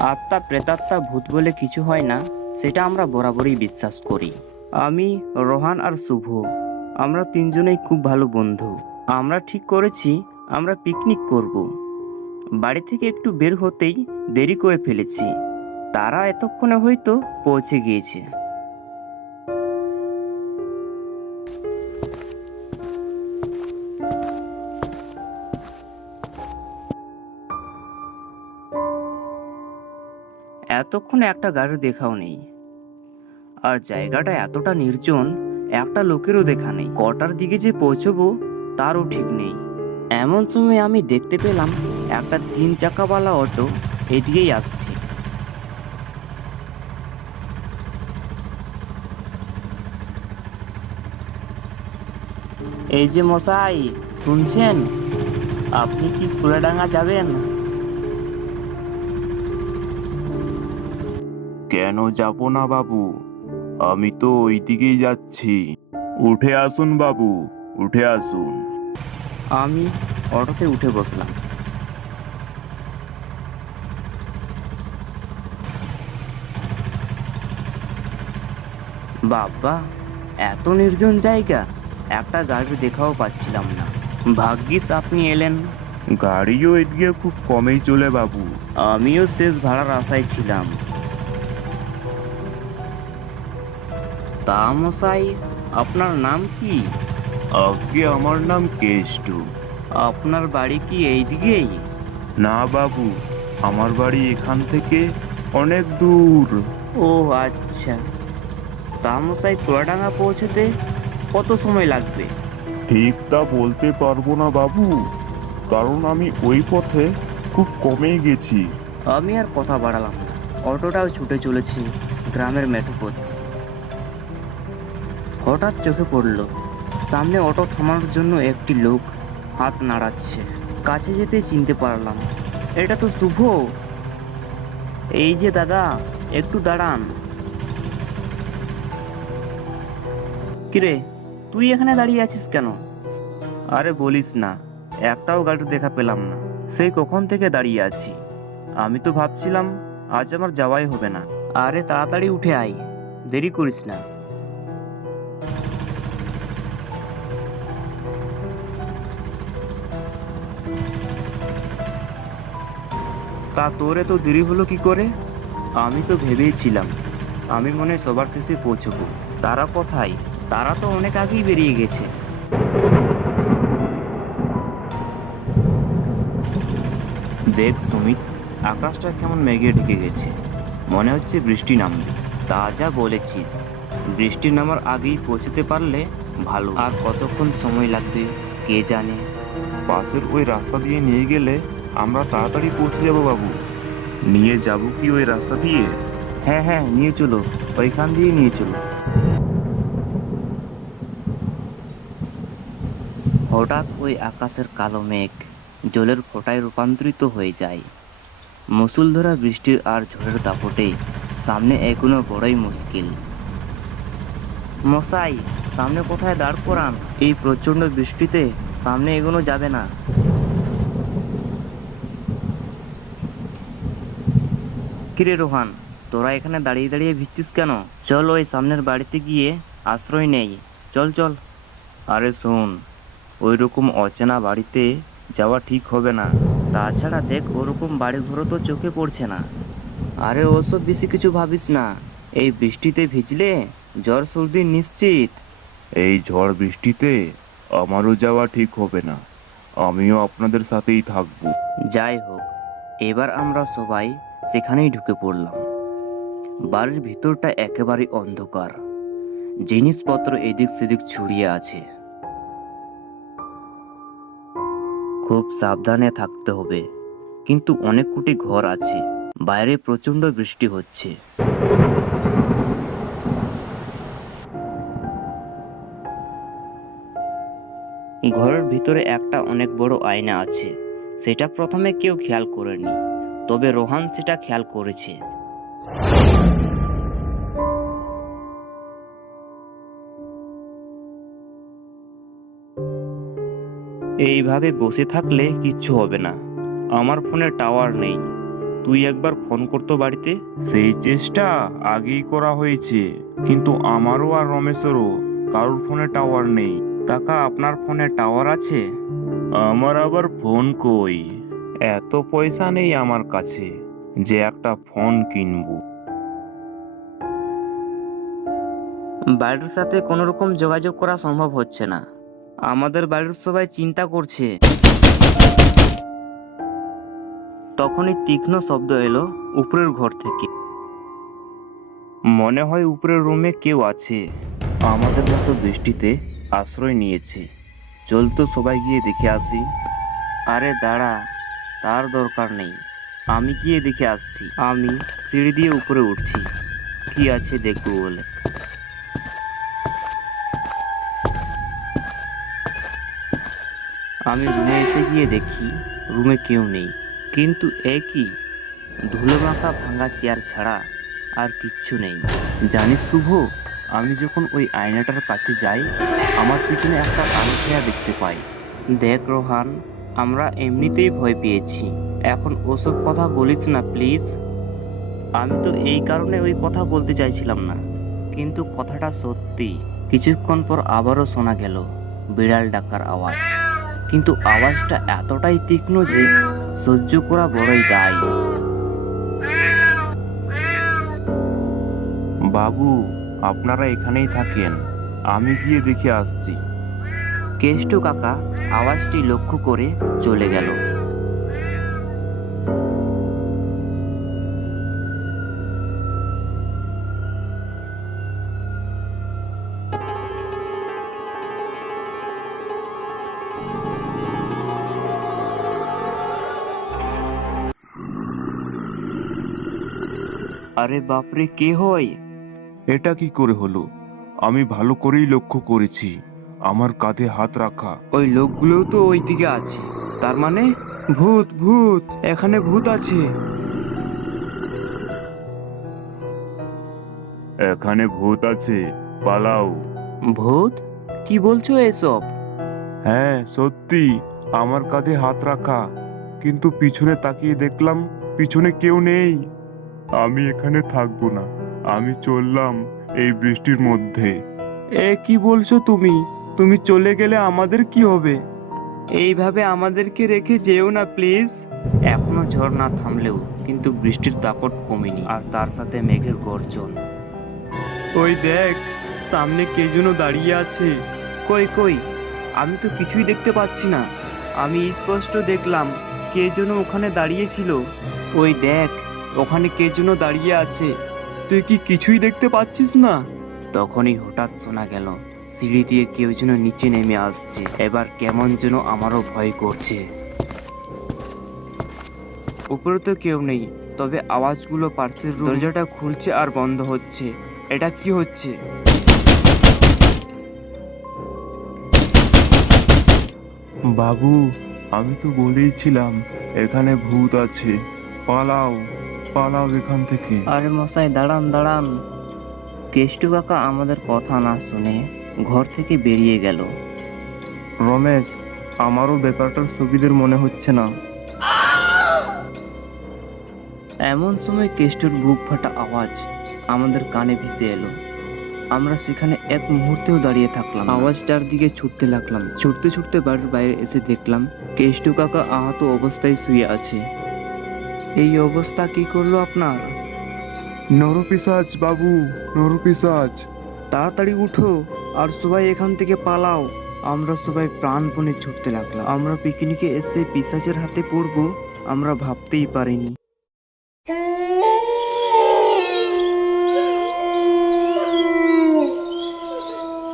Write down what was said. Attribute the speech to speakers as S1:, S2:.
S1: আত্মা প্রেতাত্মা ভূত বলে কিছু হয় না, সেটা আমরা বরাবরই বিশ্বাস করি। আমি, রোহান আর শুভ। আমরা তিনজনেই খুব ভালো বন্ধু। আমরা ঠিক করেছি, আমরা পিকনিক করব। বাড়ি থেকে একটু বের হতেই দেরি করে ফেলেছি। তারা এতক্ষণে হয়তো পৌঁছে গিয়েছে। এতক্ষণে একটা গাড়ি দেখাও নেই। আর জায়গাটা এতটা নির্জন, একটা লোকেরও দেখা নেই। কটার দিকে যে পৌঁছবো, তারও ঠিক নেই। এমন সময় আমি দেখতে পেলাম, একটা তিন চাকাওয়ালা অটো এদিকেই আসছে। এই যে মশাই, শুনছেন? আপনি কি ফুলাডাঙ্গা যাবেন?
S2: কেন যাব না বাবু? আমি তো ওই দিকেই যাচ্ছি। উঠে আসুন বাবু উঠে আসুন।
S1: আমি অটোতে উঠে বসলাম। বাবা এত নির্জন জায়গা। একটা গাড়ি দেখাও পাচ্ছিলাম না। ভাগ্যিস আপনি এলেন।
S2: গাড়িও এদিকে খুব কমেই চলে বাবু।
S1: আমিও শেষ ভাড়ার আশায় ছিলাম। তা মশাই আপনার নাম কি?
S2: আগে আমার নাম কেষ্টু।
S1: আপনার বাড়ি কি এইদিকেই?
S2: না বাবু আমার বাড়ি এখান থেকে অনেক দূর।
S1: ও আচ্ছা। তা মশাই চুয়াডাঙ্গা পৌঁছতে কত সময় লাগবে?
S2: ঠিক তা বলতে পারব না বাবু কারণ আমি ওই পথে খুব কমেই গেছি।
S1: আমি আর কথা বাড়ালাম না। অটোটাও ছুটে চলেছে গ্রামের মেঠো পথ। হঠাৎ চোখে পড়ল, সামনে অটো থামানোর জন্য একটি লোক হাত নাড়াচ্ছে। কাছে যেতে চিনতে পারলাম। এটা তো শুভ। এই যে দাদা, একটু দাঁড়ান। কিরে, তুই এখানে দাঁড়িয়ে আছিস কেন? আরে বলিস না, একটাও গাড়ি দেখা পেলাম না। সেই কখন থেকে দাঁড়িয়ে আছি। আমি তো ভাবছিলাম, আজ আমার যাওয়াই হবে না। আরে তাড়াতাড়ি উঠে আয়। দেরি করিস না। তা তোরে তো দেরি হলো কি করে? আমি তো ভেবেইছিলাম আমি মনে সবার শেষে পৌঁছবো। তারা কোথায়? তারা তো অনেক আগেই বেরিয়ে গেছে। দেখ, সুমিত, আকাশটা কেমন মেঘে ঢেকে গেছে। মনে হচ্ছে বৃষ্টি নামবে। তা যা বলেছিস। বৃষ্টি নামার আগেই পৌঁছতে পারলে ভালো। আর কতক্ষণ সময় লাগবে, কে জানে?
S2: পাশের ওই রাস্তা দিয়ে নিয়ে গেলে আমরা তাড়াতাড়ি পৌঁছে যাব বাবু। নিয়ে যাব কি ওই রাস্তা দিয়ে?
S1: হ্যাঁ হ্যাঁ নিয়ে চলো। ওইখান দিয়ে নিয়ে চলো। হঠাৎ ওই আকাশের কালো মেঘ জলের ফোঁটায় রূপান্তরিত হয়ে যায়। মুসুলধারা বৃষ্টির আর ঝড়ের দাপটে সামনে এগোনো বড়ই মুশকিল। মশাই, সামনে কোথায় দাঁড় করান? এই প্রচণ্ড বৃষ্টিতে সামনে এগোনো যাবে না। কিরে রোহান তোরা এখানে দাঁড়িয়ে দাঁড়িয়ে ভিজছিস কেন? চল ওই সামনের বাড়িতে গিয়ে আশ্রয় নেই। চল চল। আরে শোন ওই রকম অচেনা বাড়িতে যাওয়া ঠিক হবে না। তাছাড়া দেখ ওরকম বাড়ি ঘরও তো চোখে পড়ছে না। আরে ওসব বেশি কিছু ভাবিস না। এই বৃষ্টিতে ভিজলে জ্বর সর্দি নিশ্চিত।
S2: এই ঝড় বৃষ্টিতে আমারও যাওয়া ঠিক হবে না। আমিও আপনাদের সাথেই থাকব।
S1: যাই হোক এবার আমরা সবাই সেখানেই ঢুকে পড়লাম। বাড়ির ভিতরটা একেবারে অন্ধকার। জিনিসপত্র এদিক সেদিক ছড়িয়ে আছে। খুব সাবধানে থাকতে হবে। কিন্তু অনেক কোটি ঘর আছে। বাইরে প্রচণ্ড বৃষ্টি হচ্ছে। ঘরের ভিতরে একটা অনেক বড় আয়না আছে। সেটা প্রথমে কেউ খেয়াল করেনি। তবে রোহান সেটা খেয়াল করেছে। এইভাবে বসে থাকলে কিচ্ছু হবে না। আমার ফোনে টাওয়ার নেই। তুই একবার ফোন করতো বাড়িতে?
S2: সেই চেষ্টা আগেই করা হয়েছে কিন্তু আমারও আর রমেশেরও কারোর ফোনে টাওয়ার নেই।
S1: কাকা আপনার ফোনে টাওয়ার আছে?
S2: আমার আবার ফোন কই? এত পয়সা নেই আমার কাছে যে একটা ফোন কিনবো।
S1: বাড়ির সাথে কোনো রকম যোগাযোগ করা সম্ভব হচ্ছে না। আমাদের বাড়ির সবাই চিন্তা করছে। তখনই তীক্ষ্ণ শব্দ এলো উপরের ঘর থেকে। মনে হয় উপরের রুমে কেউ আছে। আমাদের মতো বৃষ্টিতে আশ্রয় নিয়েছে। চল তো সবাই গিয়ে দেখে আসি। আরে দাঁড়া তার দরকার নেই। আমি গিয়ে দেখে আসছি। আমি সিঁড়ি দিয়ে উপরে উঠছি। কি আছে দেখব বলে। আমি রুমে এসে গিয়ে দেখি, রুমে কেউ নেই। কিন্তু একই ধুলো মাখা ভাঙা চেয়ার ছাড়া আর কিচ্ছু নেই। জানিস শুভ, আমি যখন ওই আয়নাটার কাছে যাই, আমার পিছনে একটা কালো চেয়ার দেখতে পাই। দেখ, রোহান আমরা এমনিতেই ভয় পেয়েছি। এখন ওসব কথা বলিস না প্লিজ। আমি তো এই কারণে ওই কথা বলতে চাইছিলাম না। কিন্তু কথাটা সত্যি। কিছুক্ষণ পর আবারও শোনা গেল বিড়াল ডাকার আওয়াজ। কিন্তু আওয়াজটা এতটাই তীক্ষ্ণ যে সহ্য করা বড়ই দায়।
S2: বাবু আপনারা এখানেই থাকেন। আমি গিয়ে দেখে আসছি।
S1: কেষ্ট কাকা আওয়াজটি লক্ষ্য করে চলে গেল। আরে বাপরে, কে হয়?
S2: এটা কি করে হলো? আমি ভালো করেই লক্ষ্য করেছি। আমার কাঁধে হাত রাখা।
S1: ওই লোকগুলোও তো ওই দিকে আছে। তার মানে? ভূত ভূত এখানে ভূত আছে।
S2: এখানে ভূত আছে পালাও।
S1: ভূত? কি বলছো এসব?
S2: হ্যাঁ সত্যি আমার কাঁধে হাত রাখা। কিন্তু পিছনে তাকিয়ে দেখলাম পিছনে কেউ নেই। আমি এখানে থাকব না। আমি চললাম এই বৃষ্টির মধ্যে।
S1: এ কি বলছো তুমি? তুমি চলে গেলে আমাদের কি হবে? এইভাবে আমাদেরকে রেখে যেও না প্লিজ। এখনও ঝড় না থামলেও কিন্তু বৃষ্টির দাপট কমেনি আর তার সাথে মেঘের গর্জন। ওই দেখ সামনে কে যেন দাঁড়িয়ে আছে। কই কই? আমি তো কিছুই দেখতে পাচ্ছি না। আমি স্পষ্ট দেখলাম কে যেন ওখানে দাঁড়িয়ে ছিল। ওই দেখ ওখানে কে যেন দাঁড়িয়ে আছে। তুই কি কিছুই দেখতে পাচ্ছিস না? তখনই হঠাৎ শোনা গেল সিঁড়ি দিয়ে কেউ যেন নিচে নেমে আসছে। এবার কেমন যেন আমারও ভয় করছে। উপরে তো কেউ নেই তবে আওয়াজগুলো পার্সের দরজাটা খুলছে আর বন্ধ হচ্ছে। এটা কি হচ্ছে?
S2: বাবু আমি তো বলেইছিলাম এখানে ভূত আছে। পালাও পালাও এখান থেকে।
S1: আরে মশাই দাঁড়ান দাঁড়ান। কেষ্টু কাকা আমাদের কথা না শুনে ঘর থেকে বেরিয়ে গেল। রমেশ আমারও ব্যাপারটার সুবিধের মনে হচ্ছে না। এমন সময় কেষ্টুর বুক ফাটা আওয়াজ আমাদের কানে ভেসে এলো। আমরা সেখানে এক মুহূর্তেও দাঁড়িয়ে থাকলাম আওয়াজটার দিকে ছুটতে লাগলাম। ছুটতে ছুটতে বাড়ির বাইরে এসে দেখলাম কেষ্টু কাকা আহত অবস্থায় শুয়ে আছে। এই অবস্থা কি করল আপনার?
S2: নরপিসাজ বাবু নরপিসাজ।
S1: তাড়াতাড়ি উঠো। আর সবাই এখান থেকে পালাও। আমরা সবাই প্রাণপণে ছুটতে লাগলাম। আমরা পিকনিকে এসে পিসাচের হাতে পড়ব, আমরা ভাবতেই পারিনি।